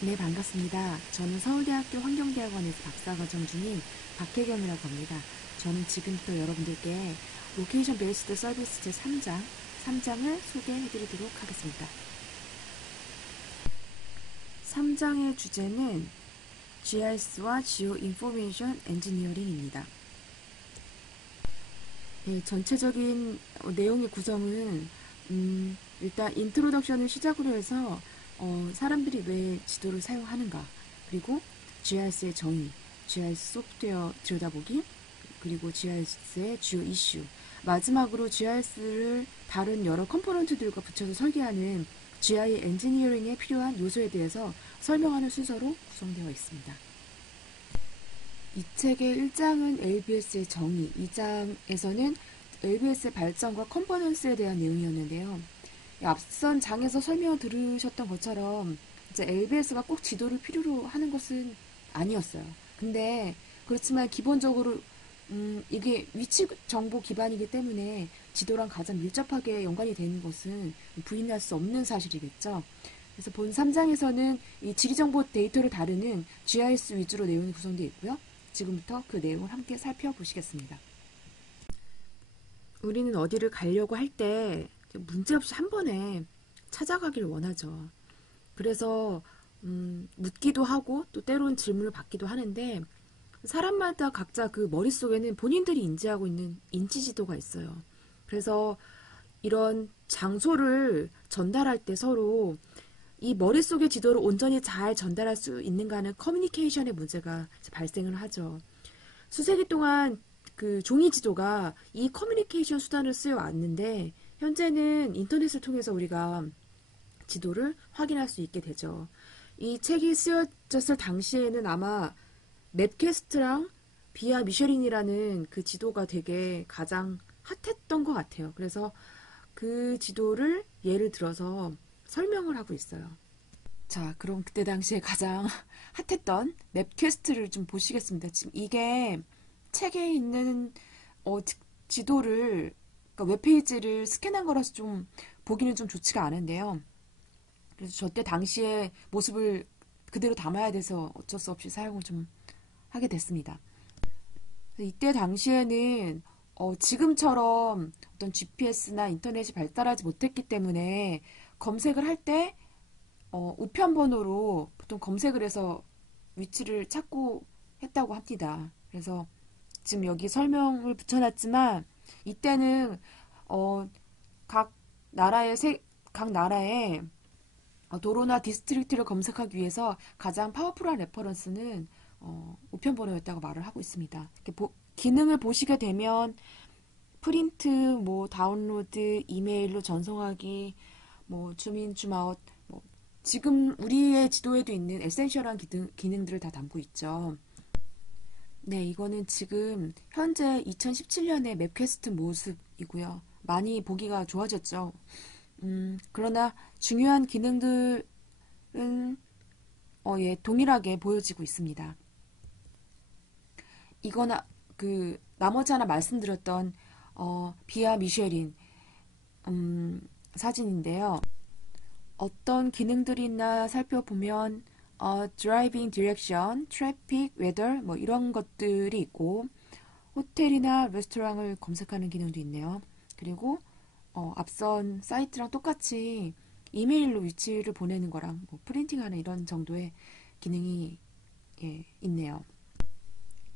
네, 반갑습니다. 저는 서울대학교 환경대학원에서 박사과정 중인 박혜경이라고 합니다. 저는 지금부터 여러분들께 로케이션 베이스드 서비스 제3장을 소개해드리도록 하겠습니다. 3장의 주제는 GIS와 Geo Information Engineering입니다. 네, 전체적인 내용의 구성은 일단 인트로덕션을 시작으로 해서 사람들이 왜 지도를 사용하는가, 그리고 GIS의 정의, GIS 소프트웨어 들여다보기, 그리고 GIS의 주요 이슈, 마지막으로 GIS를 다른 여러 컴포넌트들과 붙여서 설계하는 GI 엔지니어링에 필요한 요소에 대해서 설명하는 순서로 구성되어 있습니다. 이 책의 1장은 LBS의 정의, 2장에서는 LBS의 발전과 컴포넌스에 대한 내용이었는데요. 앞선 장에서 설명을 들으셨던 것처럼 이제 LBS가 꼭 지도를 필요로 하는 것은 아니었어요. 근데 그렇지만 기본적으로 이게 위치 정보 기반이기 때문에 지도랑 가장 밀접하게 연관이 되는 것은 부인할 수 없는 사실이겠죠. 그래서 본 3장에서는 이 지리정보 데이터를 다루는 GIS 위주로 내용이 구성되어 있고요. 지금부터 그 내용을 함께 살펴보시겠습니다. 우리는 어디를 가려고 할 때 문제없이 한 번에 찾아가길 원하죠. 그래서 묻기도 하고 또 때로는 질문을 받기도 하는데 사람마다 각자 그 머릿속에는 본인들이 인지하고 있는 인지지도가 있어요. 그래서 이런 장소를 전달할 때 서로 이 머릿속의 지도를 온전히 잘 전달할 수 있는가는 커뮤니케이션의 문제가 발생을 하죠. 수세기 동안 그 종이 지도가 이 커뮤니케이션 수단을 쓰여왔는데 현재는 인터넷을 통해서 우리가 지도를 확인할 수 있게 되죠. 이 책이 쓰여졌을 당시에는 아마 맵캐스트랑 비아 미쉐린이라는 그 지도가 되게 가장 핫했던 것 같아요. 그래서 그 지도를 예를 들어서 설명을 하고 있어요. 자, 그럼 그때 당시에 가장 핫했던 맵캐스트를 좀 보시겠습니다. 지금 이게 책에 있는 지도를, 그러니까 웹페이지를 스캔한 거라서 좀 보기는 좀 좋지가 않은데요. 그래서 저 때 당시의 모습을 그대로 담아야 돼서 어쩔 수 없이 사용을 좀 하게 됐습니다. 이때 당시에는 지금처럼 어떤 GPS나 인터넷이 발달하지 못했기 때문에 검색을 할 때 우편번호로 보통 검색을 해서 위치를 찾고 했다고 합니다. 그래서 지금 여기 설명을 붙여놨지만 이때는 어, 각 각 나라의 도로나 디스트릭트를 검색하기 위해서 가장 파워풀한 레퍼런스는 우편번호였다고 말을 하고 있습니다. 기능을 보시게 되면 프린트, 뭐 다운로드, 이메일로 전송하기, 뭐 줌인, 줌아웃, 뭐 지금 우리의 지도에도 있는 에센셜한 기능들을 다 담고 있죠. 네, 이거는 지금 현재 2017년의 맵퀘스트 모습이고요. 많이 보기가 좋아졌죠. 그러나 중요한 기능들은 예, 동일하게 보여지고 있습니다. 이거나 나머지 하나 말씀드렸던 비아 미쉐린 사진인데요. 어떤 기능들이 있나 살펴보면 드라이빙 디렉션, 트래픽, 웨더 뭐 이런 것들이 있고 호텔이나 레스토랑을 검색하는 기능도 있네요. 그리고 앞선 사이트랑 똑같이 이메일로 위치를 보내는 거랑 뭐 프린팅하는 이런 정도의 기능이 예, 있네요.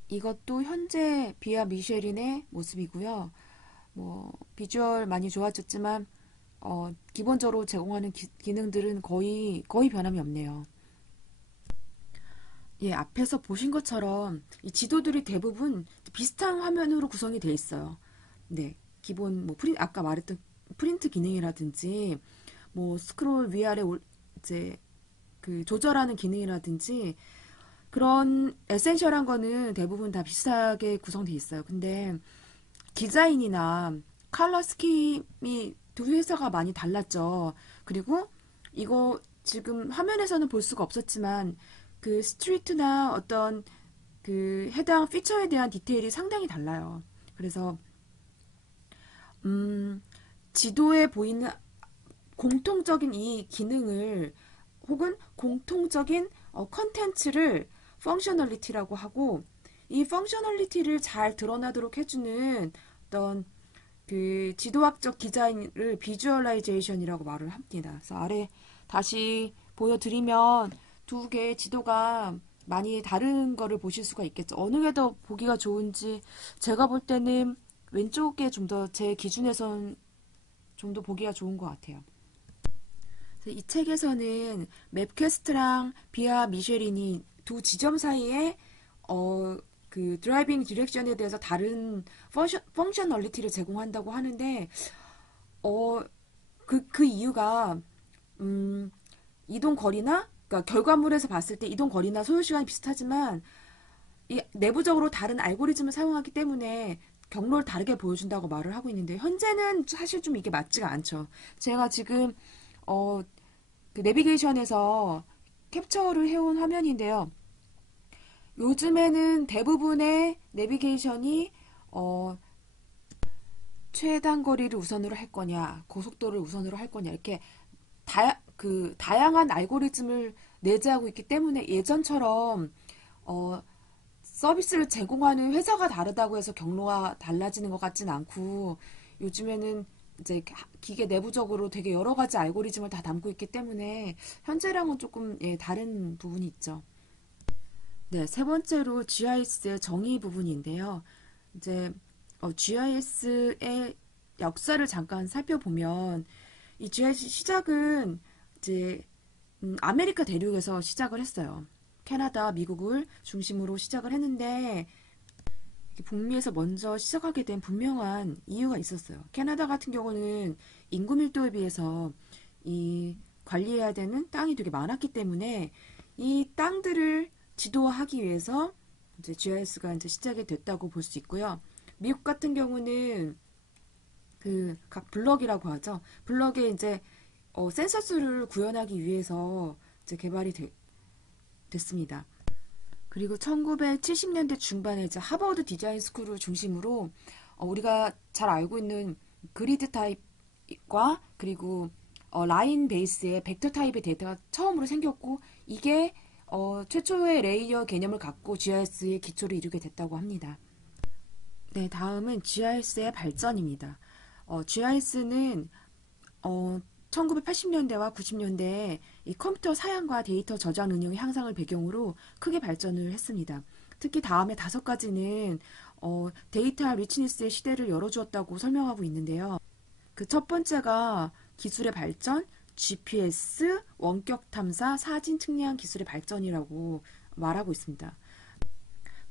이것도 현재 비아 미쉐린의 모습이고요. 뭐 비주얼 많이 좋아졌지만 기본적으로 제공하는 기능들은 거의 변함이 없네요. 예, 앞에서 보신 것처럼 이 지도들이 대부분 비슷한 화면으로 구성이 돼 있어요. 네, 기본 뭐 아까 말했던 프린트 기능이라든지 뭐 스크롤 위아래 이제 그 조절하는 기능이라든지 그런 에센셜한 거는 대부분 다 비슷하게 구성돼 있어요. 근데 디자인이나 컬러 스킴이 두 회사가 많이 달랐죠. 그리고 이거 지금 화면에서는 볼 수가 없었지만 그 스트리트나 어떤 그 해당 피처에 대한 디테일이 상당히 달라요. 그래서 지도에 보이는 공통적인 이 기능을 혹은 공통적인 컨텐츠를 펑셔널리티라고 하고, 이 펑셔널리티를 잘 드러나도록 해주는 어떤 그 지도학적 디자인을 비주얼라이제이션이라고 말을 합니다. 그래서 아래 다시 보여드리면 두 개의 지도가 많이 다른 거를 보실 수가 있겠죠. 어느 게 더 보기가 좋은지 제가 볼 때는 왼쪽에 좀 더 제 기준에선 좀 더 보기가 좋은 것 같아요. 이 책에서는 맵퀘스트랑 비아 미쉐린이 두 지점 사이에 그 드라이빙 디렉션에 대해서 다른 펑셔널리티를 제공한다고 하는데 그 이유가 이동 거리나 그러니까 결과물에서 봤을 때 이동 거리나 소요 시간이 비슷하지만 이 내부적으로 다른 알고리즘을 사용하기 때문에 경로를 다르게 보여준다고 말을 하고 있는데 현재는 사실 좀 이게 맞지가 않죠. 제가 지금 그 내비게이션에서 캡처를 해온 화면인데요. 요즘에는 대부분의 내비게이션이 최단 거리를 우선으로 할 거냐, 고속도로를 우선으로 할 거냐 이렇게 다양한 알고리즘을 내재하고 있기 때문에 예전처럼 서비스를 제공하는 회사가 다르다고 해서 경로가 달라지는 것 같진 않고 요즘에는 이제 기계 내부적으로 되게 여러 가지 알고리즘을 다 담고 있기 때문에 현재랑은 조금 다른 부분이 있죠. 네, 세 번째로 GIS의 정의 부분인데요. 이제 GIS의 역사를 잠깐 살펴보면 이 GIS 시작은 이제 아메리카 대륙에서 시작을 했어요. 캐나다, 미국을 중심으로 시작을 했는데 북미에서 먼저 시작하게 된 분명한 이유가 있었어요. 캐나다 같은 경우는 인구 밀도에 비해서 이 관리해야 되는 땅이 되게 많았기 때문에 이 땅들을 지도하기 위해서 이제 GIS가 이제 시작이 됐다고 볼 수 있고요. 미국 같은 경우는 그 각 블럭이라고 하죠. 블럭에 이제 센서 수를 구현하기 위해서 이제 됐습니다. 그리고 1970년대 중반에 이제 하버드 디자인 스쿨을 중심으로 우리가 잘 알고 있는 그리드 타입과 그리고 라인 베이스의 벡터 타입의 데이터가 처음으로 생겼고 이게 최초의 레이어 개념을 갖고 GIS의 기초를 이루게 됐다고 합니다. 네, 다음은 GIS의 발전입니다. GIS는 1980년대와 90년대에 이 컴퓨터 사양과 데이터 저장 능력의 향상을 배경으로 크게 발전을 했습니다. 특히 다음에 5가지는 데이터 리치니스의 시대를 열어주었다고 설명하고 있는데요. 그 첫 번째가 기술의 발전, GPS, 원격 탐사, 사진 측량 기술의 발전이라고 말하고 있습니다.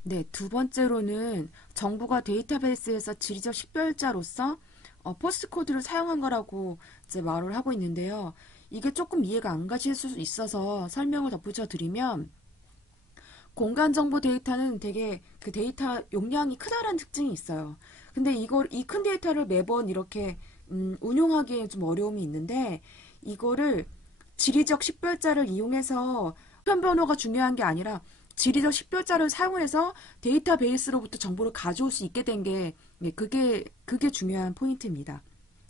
네, 두 번째로는 정부가 데이터베이스에서 지리적 식별자로서 포스코드를 사용한 거라고 이제 말을 하고 있는데요. 이게 조금 이해가 안 가실 수 있어서 설명을 덧붙여 드리면 공간 정보 데이터는 되게 그 데이터 용량이 크다라는 특징이 있어요. 근데 이 큰 데이터를 매번 이렇게 운용하기에 좀 어려움이 있는데 이거를 지리적 식별자를 이용해서 편변호가 중요한 게 아니라 지리적 식별자를 사용해서 데이터베이스로부터 정보를 가져올 수 있게 된 게 그게 중요한 포인트입니다.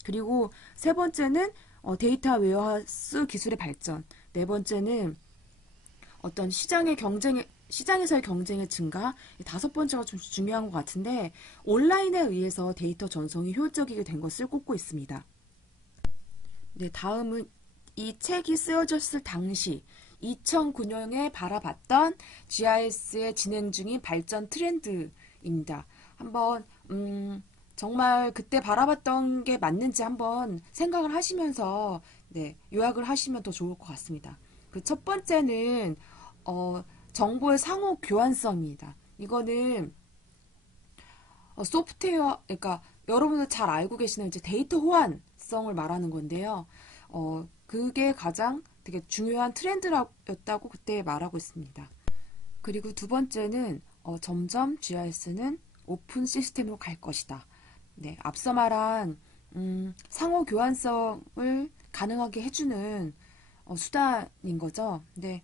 그리고 세 번째는 데이터 웨어하우스 기술의 발전. 네 번째는 어떤 시장에서의 경쟁의 증가. 다섯 번째가 좀 중요한 것 같은데 온라인에 의해서 데이터 전송이 효율적이게 된 것을 꼽고 있습니다. 네, 다음은 이 책이 쓰여졌을 당시 2009년에 바라봤던 GIS의 진행 중인 발전 트렌드입니다. 한번 정말 그때 바라봤던 게 맞는지 한번 생각을 하시면서 요약을 하시면 더 좋을 것 같습니다. 그 첫 번째는 정보의 상호 교환성입니다. 이거는 소프트웨어, 그러니까 여러분들 잘 알고 계시는 이제 데이터 호환성을 말하는 건데요. 그게 가장 되게 중요한 트렌드였다고 그때 말하고 있습니다. 그리고 두 번째는 점점 GIS는 오픈 시스템으로 갈 것이다. 네, 앞서 말한 상호 교환성을 가능하게 해주는 수단인 거죠. 네,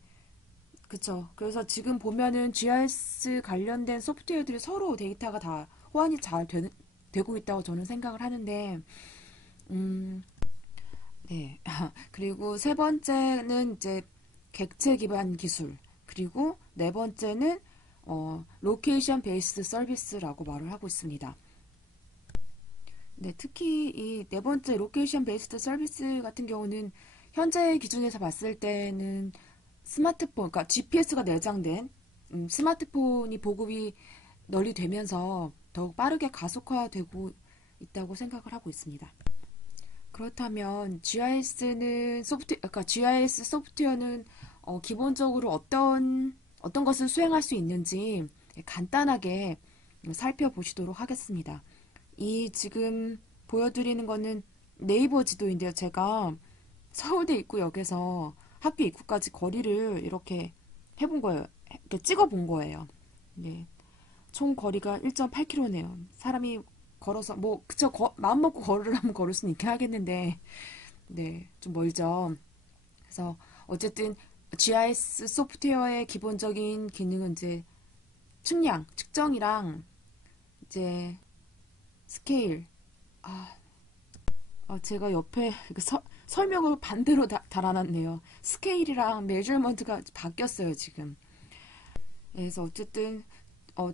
그렇죠. 그래서 지금 보면은 GIS 관련된 소프트웨어들이 서로 데이터가 다 호환이 잘 되고 있다고 저는 생각을 하는데, 네. 그리고 세 번째는 이제 객체 기반 기술, 그리고 네 번째는 로케이션 베이스드 서비스라고 말을 하고 있습니다. 네, 특히 이 네 번째 로케이션 베이스드 서비스 같은 경우는 현재 기준에서 봤을 때는 스마트폰, 그러니까 GPS가 내장된 스마트폰이 보급이 널리 되면서 더욱 빠르게 가속화되고 있다고 생각을 하고 있습니다. 그렇다면 GIS는 그러니까 GIS 소프트웨어는 기본적으로 어떤 것을 수행할 수 있는지 간단하게 살펴보시도록 하겠습니다. 이 지금 보여드리는 거는 네이버 지도인데요. 제가 서울대 입구역에서 학교 입구까지 거리를 이렇게 해본 거예요. 이렇게 찍어본 거예요. 네. 총 거리가 1.8km네요. 사람이 걸어서 그쵸, 마음 먹고 걸으라면 걸을 수는 있긴 하겠는데 네, 좀 멀죠. 그래서 어쨌든 GIS 소프트웨어의 기본적인 기능은 이제 측정이랑 이제 스케일. 제가 옆에 설명을 반대로 달아놨네요. 스케일이랑 메저먼트가 바뀌었어요, 지금. 그래서 어쨌든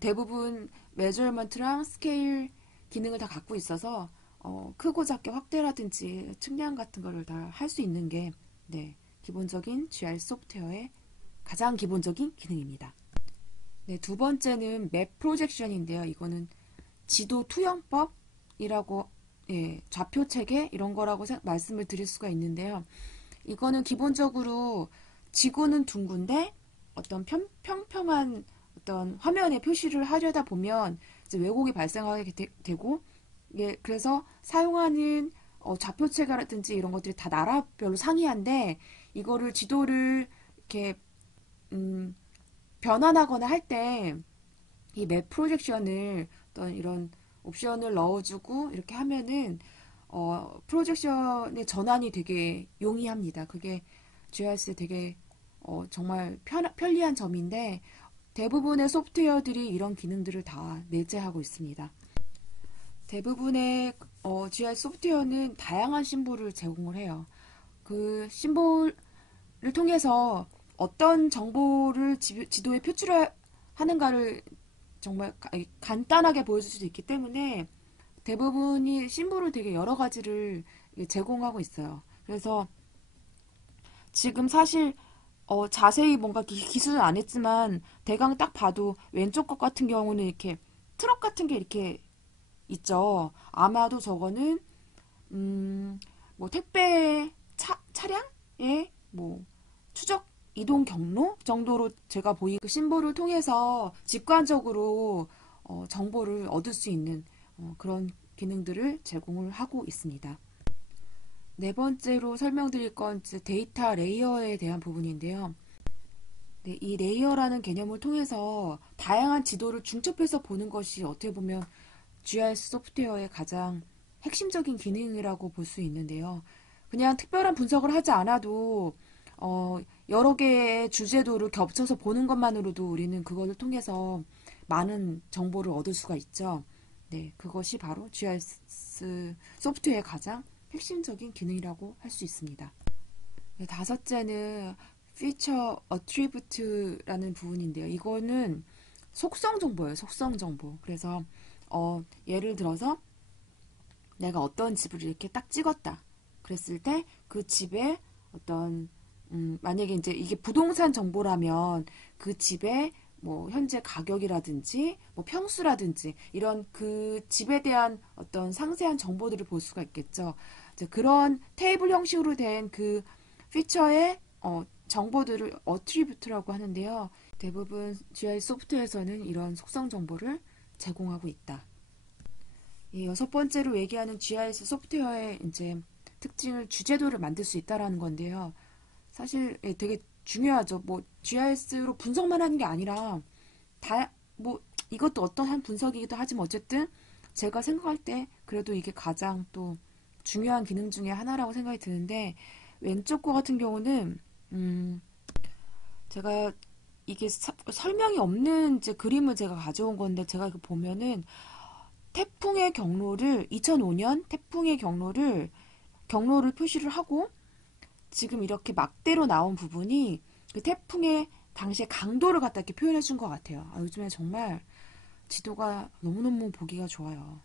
대부분 메저먼트랑 스케일 기능을 다 갖고 있어서 크고 작게 확대라든지 측량 같은 거를 다 할 수 있는 게 네, 기본적인 GIS 소프트웨어의 가장 기본적인 기능입니다. 네, 두 번째는 맵 프로젝션인데요. 이거는 지도 투영법이라고 좌표 체계 이런 거라고 말씀을 드릴 수가 있는데요. 이거는 기본적으로 지구는 둥근데 어떤 평평한 어떤 화면에 표시를 하려다 보면 이제 왜곡이 발생하게 되고 그래서 사용하는 좌표 체계라든지 이런 것들이 다 나라별로 상이한데 이거를 지도를 이렇게 변환하거나 할 때 이 맵 프로젝션을 어떤 이런 옵션을 넣어주고 이렇게 하면은 프로젝션의 전환이 되게 용이합니다. 그게 GIS 되게 정말 편리한 점인데 대부분의 소프트웨어들이 이런 기능들을 다 내재하고 있습니다. 대부분의 GIS 소프트웨어는 다양한 심볼을 제공을 해요. 그 심볼을 통해서 어떤 정보를 지도에 표출하는가를 정말 간단하게 보여줄 수도 있기 때문에 대부분이 심볼을 되게 여러 가지를 제공하고 있어요. 그래서 지금 사실 자세히 뭔가 기술은 안 했지만 대강 딱 봐도 왼쪽 것 같은 경우는 이렇게 트럭 같은 게 이렇게 있죠. 아마도 저거는 뭐 택배 차량의 뭐 추적 이동 경로 정도로 제가 보이 그 심볼을 통해서 직관적으로 정보를 얻을 수 있는 그런 기능들을 제공을 하고 있습니다. 네 번째로 설명드릴 건 데이터 레이어에 대한 부분인데요. 네, 이 레이어라는 개념을 통해서 다양한 지도를 중첩해서 보는 것이 어떻게 보면 GIS 소프트웨어의 가장 핵심적인 기능이라고 볼 수 있는데요. 그냥 특별한 분석을 하지 않아도 여러 개의 주제도를 겹쳐서 보는 것만으로도 우리는 그것을 통해서 많은 정보를 얻을 수가 있죠. 네, 그것이 바로 GIS 소프트웨어의 가장 핵심적인 기능이라고 할 수 있습니다. 네, 다섯째는 Feature Attribute라는 부분인데요. 이거는 속성 정보예요. 속성 정보. 그래서 예를 들어서 내가 어떤 집을 이렇게 딱 찍었다. 그랬을 때 그 집에 어떤 만약에 이제 이게 부동산 정보라면 그 집의 뭐 현재 가격이라든지 뭐 평수라든지 이런 그 집에 대한 어떤 상세한 정보들을 볼 수가 있겠죠. 이제 그런 테이블 형식으로 된 그 피처의 정보들을 어트리뷰트라고 하는데요. 대부분 GIS 소프트웨어에서는 이런 속성 정보를 제공하고 있다. 여섯 번째로 얘기하는 GIS 소프트웨어의 이제 특징을 주제도를 만들 수 있다라는 건데요. 사실 되게 중요하죠. 뭐 GIS로 분석만 하는 게 아니라 뭐 이것도 어떤 한 분석이기도 하지만 어쨌든 제가 생각할 때 그래도 이게 가장 또 중요한 기능 중에 하나라고 생각이 드는데 왼쪽 거 같은 경우는 제가 이게 설명이 없는 이제 그림을 제가 가져온 건데 제가 이거 보면은 태풍의 경로를 2005년 태풍의 경로를 표시를 하고 지금 이렇게 막대로 나온 부분이 그 태풍의 당시의 강도를 갖다 이렇게 표현해 준 것 같아요. 요즘에 정말 지도가 너무너무 보기가 좋아요.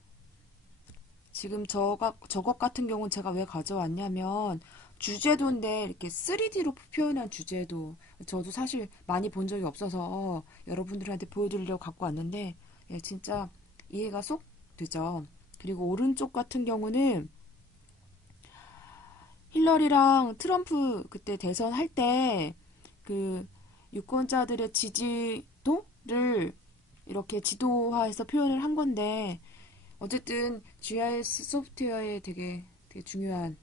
지금 저것 같은 경우는 제가 왜 가져왔냐면 주제도인데 이렇게 3D로 표현한 주제도 저도 사실 많이 본 적이 없어서 여러분들한테 보여드리려고 갖고 왔는데 예, 진짜 이해가 쏙 되죠. 그리고 오른쪽 같은 경우는 힐러리랑 트럼프 그때 대선 할 때 그 유권자들의 지지도를 이렇게 지도화해서 표현을 한 건데 어쨌든 GIS 소프트웨어의 되게 중요한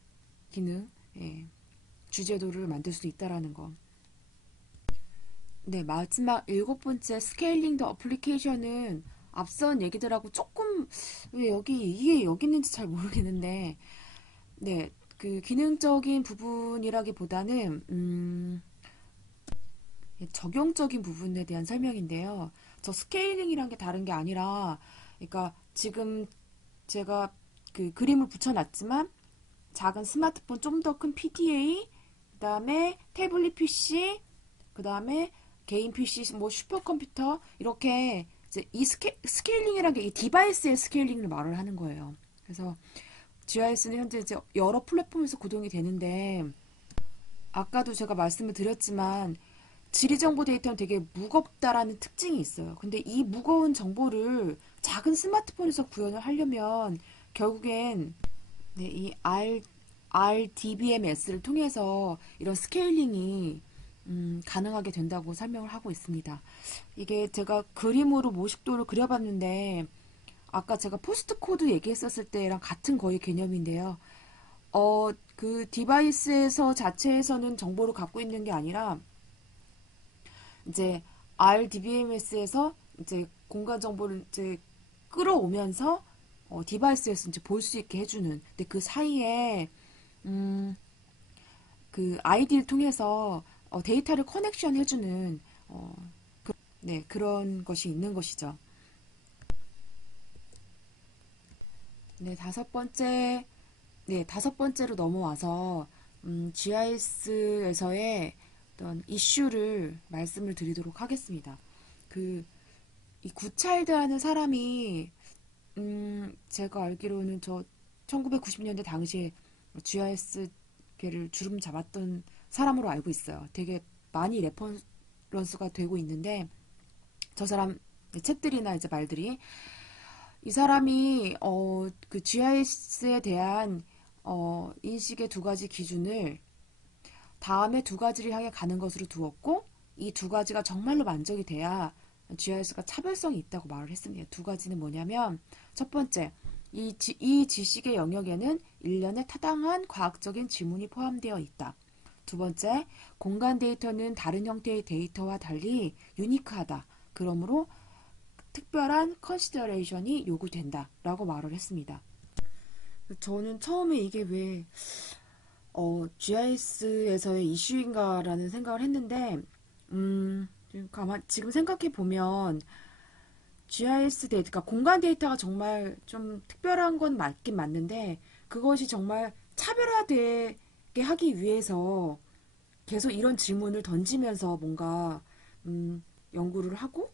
기능, 예, 주제도를 만들 수 있다라는 거. 네, 마지막 일곱 번째 스케일링 더 어플리케이션은 앞선 얘기들하고 조금 왜 이게 여기 있는지 잘 모르겠는데, 네, 그 기능적인 부분이라기보다는 적용적인 부분에 대한 설명인데요. 저 스케일링이란 게 다른 게 아니라, 그러니까 지금 제가 그 그림을 붙여놨지만 작은 스마트폰 좀 더 큰 PDA, 그 다음에 태블릿 PC, 그 다음에 개인 PC, 뭐 슈퍼컴퓨터 이렇게 이제 이 스케일링이라는 게 이 디바이스의 스케일링을 말을 하는 거예요. 그래서 GIS는 현재 이제 여러 플랫폼에서 구동이 되는데 아까도 제가 말씀을 드렸지만 지리정보 데이터는 되게 무겁다라는 특징이 있어요. 근데 이 무거운 정보를 작은 스마트폰에서 구현을 하려면 결국엔 네, 이 RDBMS를 통해서 이런 스케일링이 가능하게 된다고 설명을 하고 있습니다. 이게 제가 그림으로 모식도를 그려봤는데 아까 제가 포스트 코드 얘기했었을 때랑 같은 거의 개념인데요. 그 디바이스에서 자체에서는 정보를 갖고 있는 게 아니라 이제 RDBMS에서 이제 공간 정보를 이제 끌어오면서 디바이스에서 이제 볼 수 있게 해주는. 근데 그 사이에 음, 그 아이디를 통해서 데이터를 커넥션 해주는 네, 그런 것이 있는 것이죠. 네, 다섯 번째로 넘어와서 GIS에서의 어떤 이슈를 말씀을 드리도록 하겠습니다. 그 이 구차일드라는 사람이 제가 알기로는 저 1990년대 당시에 GIS계를 주름 잡았던 사람으로 알고 있어요. 되게 많이 레퍼런스가 되고 있는데 저 사람 책들이나 이제 말들이 이 사람이 그 GIS에 대한 인식의 두 가지 기준을 다음에 두 가지를 향해 가는 것으로 두었고 이 두 가지가 정말로 만족이 돼야 GIS가 차별성이 있다고 말을 했습니다. 두 가지는 뭐냐면 첫 번째, 이 지식의 영역에는 일련의 타당한 과학적인 지문이 포함되어 있다. 두 번째, 공간 데이터는 다른 형태의 데이터와 달리 유니크하다. 그러므로 특별한 컨시더레이션이 요구된다. 라고 말을 했습니다. 저는 처음에 이게 왜 GIS에서의 이슈인가라는 생각을 했는데 지금 생각해 보면 GIS 데이터, 그러니까 공간 데이터가 정말 좀 특별한 건 맞긴 맞는데 그것이 정말 차별화되게 하기 위해서 계속 이런 질문을 던지면서 뭔가 연구를 하고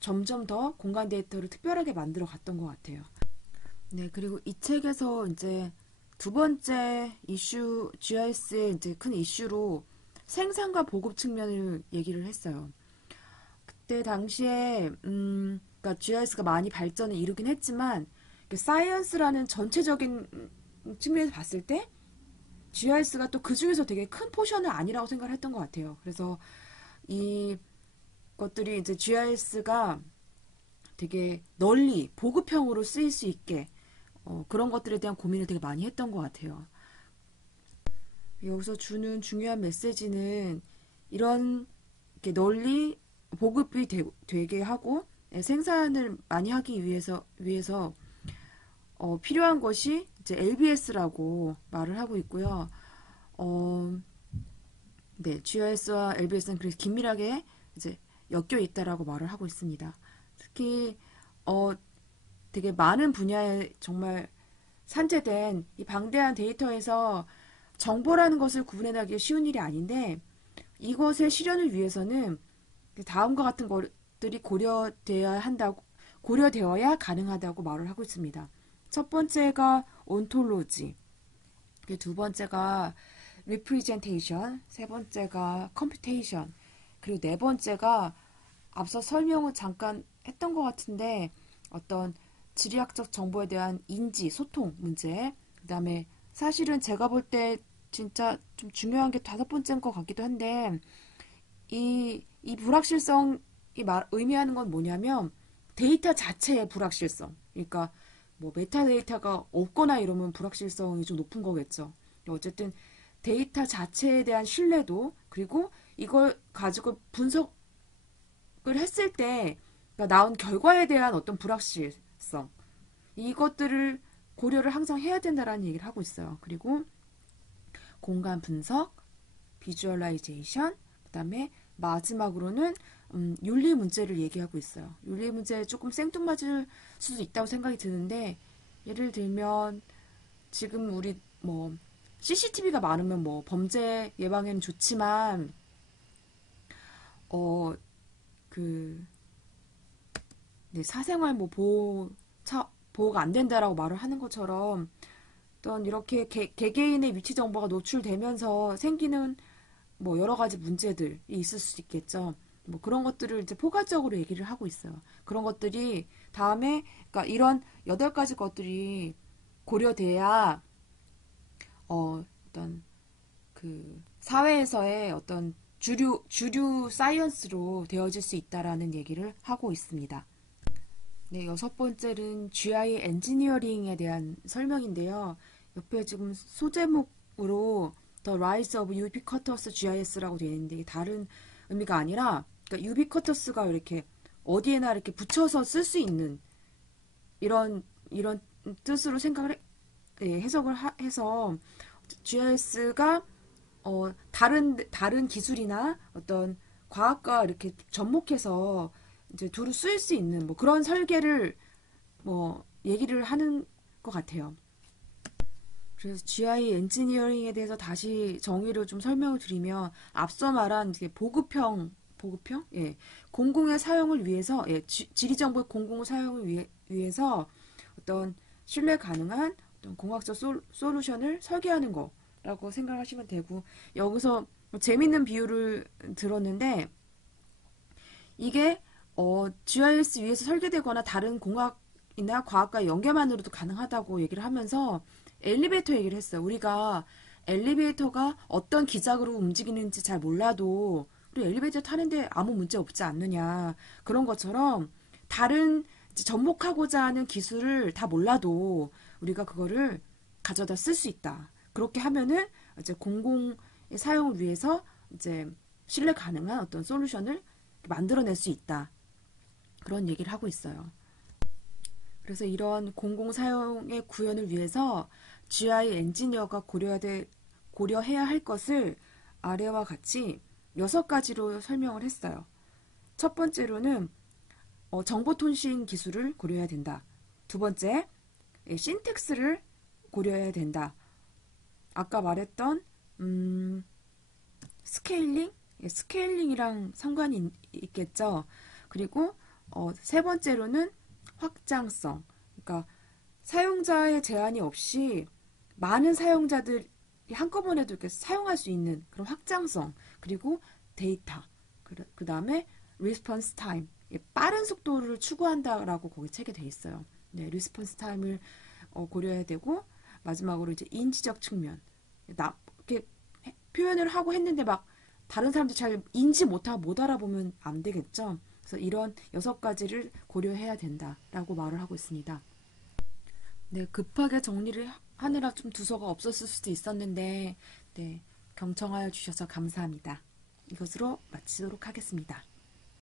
점점 더 공간 데이터를 특별하게 만들어 갔던 것 같아요. 네, 그리고 이 책에서 이제 두 번째 이슈, GIS의 이제 큰 이슈로 생산과 보급 측면을 얘기를 했어요. 그때 당시에, 그러니까 GIS가 많이 발전을 이루긴 했지만, 사이언스라는 전체적인 측면에서 봤을 때, GIS가 또 그 중에서 되게 큰 포션은 아니라고 생각을 했던 것 같아요. 그래서 이 것들이 이제 GIS가 되게 널리 보급형으로 쓰일 수 있게 그런 것들에 대한 고민을 되게 많이 했던 것 같아요. 여기서 주는 중요한 메시지는 이런 이렇게 널리 보급이 되게 하고 생산을 많이 하기 위해서 필요한 것이 이제 LBS라고 말을 하고 있고요. 네, GIS와 LBS는 그래서 긴밀하게 이제 엮여 있다라고 말을 하고 있습니다. 특히 되게 많은 분야에 정말 산재된 이 방대한 데이터에서 정보라는 것을 구분해내기 쉬운 일이 아닌데 이것의 실현을 위해서는 다음과 같은 것들이 고려되어야 가능하다고 말을 하고 있습니다. 첫 번째가 온톨로지, 두 번째가 representation, 세 번째가 computation, 그리고 네 번째가 앞서 설명을 잠깐 했던 것 같은데 어떤 지리학적 정보에 대한 인지, 소통 문제, 그 다음에 사실은 제가 볼 때 진짜 좀 중요한 게 다섯 번째인 것 같기도 한데 이 불확실성이 의미하는 건 뭐냐면 데이터 자체의 불확실성. 그러니까 뭐 메타데이터가 없거나 이러면 불확실성이 좀 높은 거겠죠. 어쨌든 데이터 자체에 대한 신뢰도 그리고 이걸 가지고 분석을 했을 때 나온 결과에 대한 어떤 불확실성 이것들을 고려를 항상 해야 된다라는 얘기를 하고 있어요. 그리고 공간 분석, 비주얼라이제이션, 그 다음에 마지막으로는 윤리 문제를 얘기하고 있어요. 윤리 문제에 조금 생뚱맞을 수도 있다고 생각이 드는데 예를 들면 지금 우리 뭐 CCTV가 많으면 뭐 범죄 예방에는 좋지만 그 사생활 뭐 보호가 안 된다라고 말을 하는 것처럼 어떤 이렇게 개개인의 위치 정보가 노출되면서 생기는 뭐 여러 가지 문제들이 있을 수 있겠죠. 뭐 그런 것들을 이제 포괄적으로 얘기를 하고 있어요. 그런 것들이 다음에 그러니까 이런 8가지 것들이 고려돼야 어떤 그 사회에서의 어떤 주류 사이언스로 되어질 수 있다라는 얘기를 하고 있습니다. 네, 여섯 번째는 GI 엔지니어링에 대한 설명인데요. 옆에 지금 소제목으로 The Rise of Ubiquitous GIS라고 되어 있는데 이게 다른 의미가 아니라 그러니까 Ubiquitous가 이렇게 어디에나 이렇게 붙여서 쓸 수 있는 이런 뜻으로 해석을 해서 GIS가 다른 기술이나 어떤 과학과 이렇게 접목해서 이제 두루 쓰일 수 있는 뭐 그런 설계를 뭐 얘기를 하는 것 같아요. 그래서 GI 엔지니어링에 대해서 다시 정의를 좀 설명을 드리면 앞서 말한 보급형 예, 공공의 사용을 위해서 예, 지리정보의 공공 사용을 위해서 어떤 신뢰 가능한 어떤 공학적 솔루션을 설계하는 거라고 생각하시면 되고 여기서 재밌는 비유를 들었는데 이게 GIS 위에서 설계되거나 다른 공학이나 과학과의 연계만으로도 가능하다고 얘기를 하면서 엘리베이터 얘기를 했어요. 우리가 엘리베이터가 어떤 기작으로 움직이는지 잘 몰라도 우리 엘리베이터 타는데 아무 문제 없지 않느냐. 그런 것처럼 다른 접목하고자 하는 기술을 다 몰라도 우리가 그거를 가져다 쓸 수 있다. 그렇게 하면은 이제 공공의 사용을 위해서 이제 신뢰 가능한 어떤 솔루션을 만들어낼 수 있다. 그런 얘기를 하고 있어요. 그래서 이런 공공 사용의 구현을 위해서 GI 엔지니어가 고려해야 할 것을 아래와 같이 6가지로 설명을 했어요. 첫 번째로는 정보통신 기술을 고려해야 된다. 두 번째, 신텍스를 고려해야 된다. 아까 말했던 스케일링? 스케일링이랑 상관이 있겠죠. 그리고 세 번째로는 확장성. 그러니까 사용자의 제한이 없이 많은 사용자들이 한꺼번에도 이렇게 사용할 수 있는 그런 확장성. 그리고 데이터. 그 다음에 리스폰스 타임. 빠른 속도를 추구한다라고 거기 책에 돼 있어요. 네, 리스폰스 타임을 고려해야 되고 마지막으로 이제 인지적 측면. 이렇게 표현을 하고 했는데 막 다른 사람들 잘 인지 못하고 못 알아보면 안 되겠죠. 그래서 이런 6가지를 고려해야 된다라고 말을 하고 있습니다. 네, 급하게 정리를 하느라 좀 두서가 없었을 수도 있었는데, 네, 경청하여 주셔서 감사합니다. 이것으로 마치도록 하겠습니다.